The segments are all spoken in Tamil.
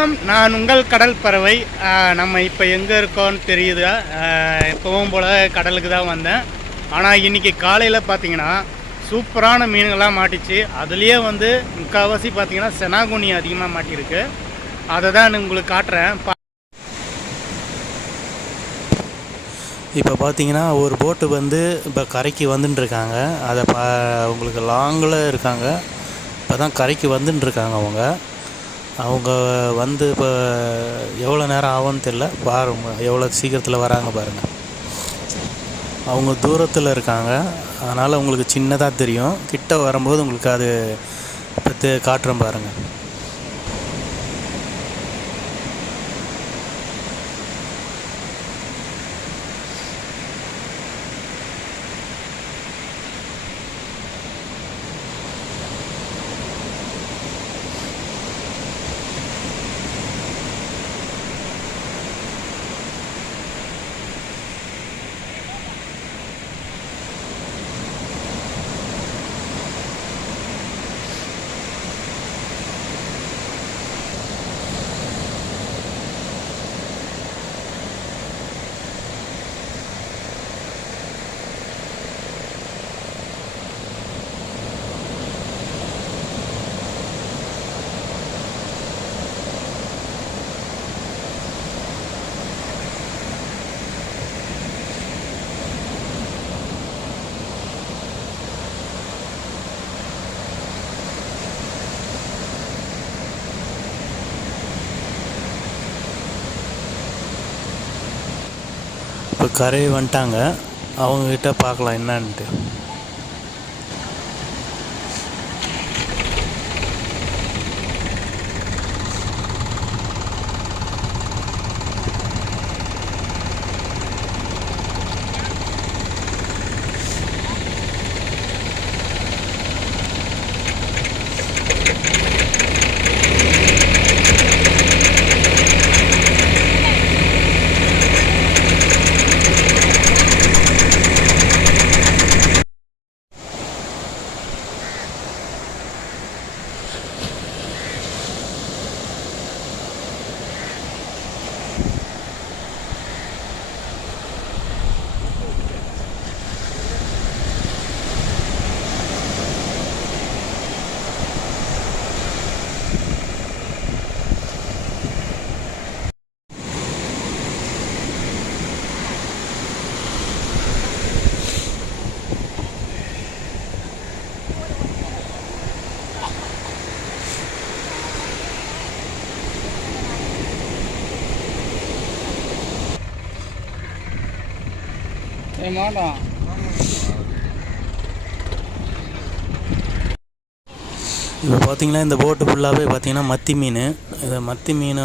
வணக்கம். நான் உங்கள் கடல் பறவை. நம்ம இப்போ எங்கே இருக்கோம்னு தெரியுது? எப்பவும் போல் கடலுக்கு தான் வந்தேன். ஆனால் இன்றைக்கி காலையில் பார்த்தீங்கன்னா சூப்பரான மீன்கள்லாம் மாட்டிச்சு. அதுலேயே வந்து முக்கால்வாசி பார்த்தீங்கன்னா செனாகுனி அதிகமாக மாட்டியிருக்கு. அதை தான் உங்களுக்கு காட்டுறேன். பா- இப்போ பார்த்தீங்கன்னா ஒரு போட்டு வந்து இப்போ கரைக்கு வந்துட்டுருக்காங்க. அதை பா உங்களுக்கு லாங்கில் இருக்காங்க. இப்போ தான் கரைக்கு வந்துட்டுருக்காங்க அவங்க. அவங்க வந்து இப்போ எவ்வளோ நேரம் ஆகும்னு தெரில பாருங்க எவ்வளோ சீக்கிரத்தில் வராங்க பாருங்கள் அவங்க தூரத்தில் இருக்காங்க. அதனால் உங்களுக்கு சின்னதாக தெரியும். கிட்ட வரும்போது உங்களுக்கு அது பற்றி காட்டுறேன் பாருங்கள் இப்போ கரை வந்துட்டாங்க. அவங்கக்கிட்ட பார்க்கலாம் என்னான்ட்டு. மாட்டோம் இப்போ பார்த்தீங்கன்னா இந்த போட்டு ஃபுல்லாகவே பார்த்தீங்கன்னா மத்தி மீன். இதை மத்தி மீன்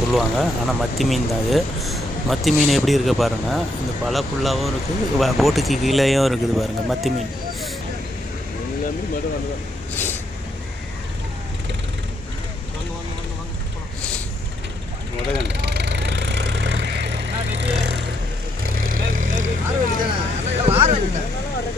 சொல்லுவாங்க. ஆனால் மத்தி மீன் தான் இது. மத்தி மீன் எப்படி இருக்கு பாருங்கள் இந்த பல ஃபுல்லாகவும் இருக்குது போட்டுக்கு கீழேயும் இருக்குது பாருங்கள் மத்தி மீன்.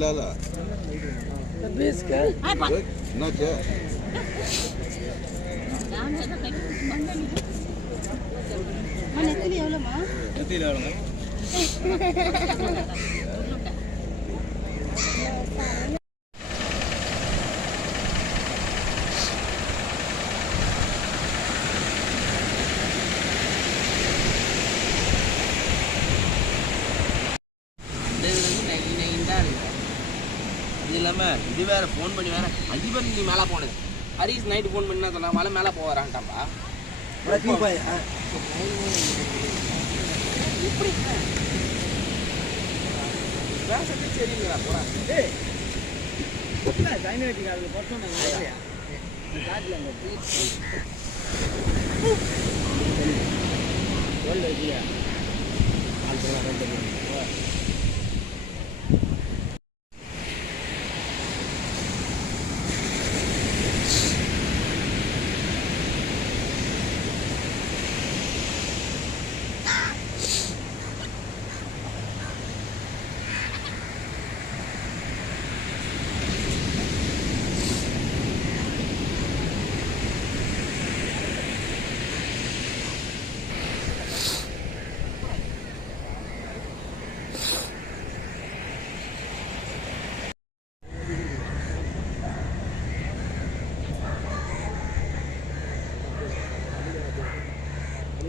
ரெண்டு இல்லாத என்னாச்சு அது இல்லாமல் இது வேற ஃபோன் பண்ணி வேற அதிபர் நீ மேலே போனது. ஹரிஸ் நைட்டு ஃபோன் பண்ணி சொன்னா மலை மேலே போக வரான்ட்டாப்பா எப்படி பேசுறதே சரியில்லைடா போறா வேர்ல்டு இருக்குல்ல ஆள் போகலாம் ரெண்டு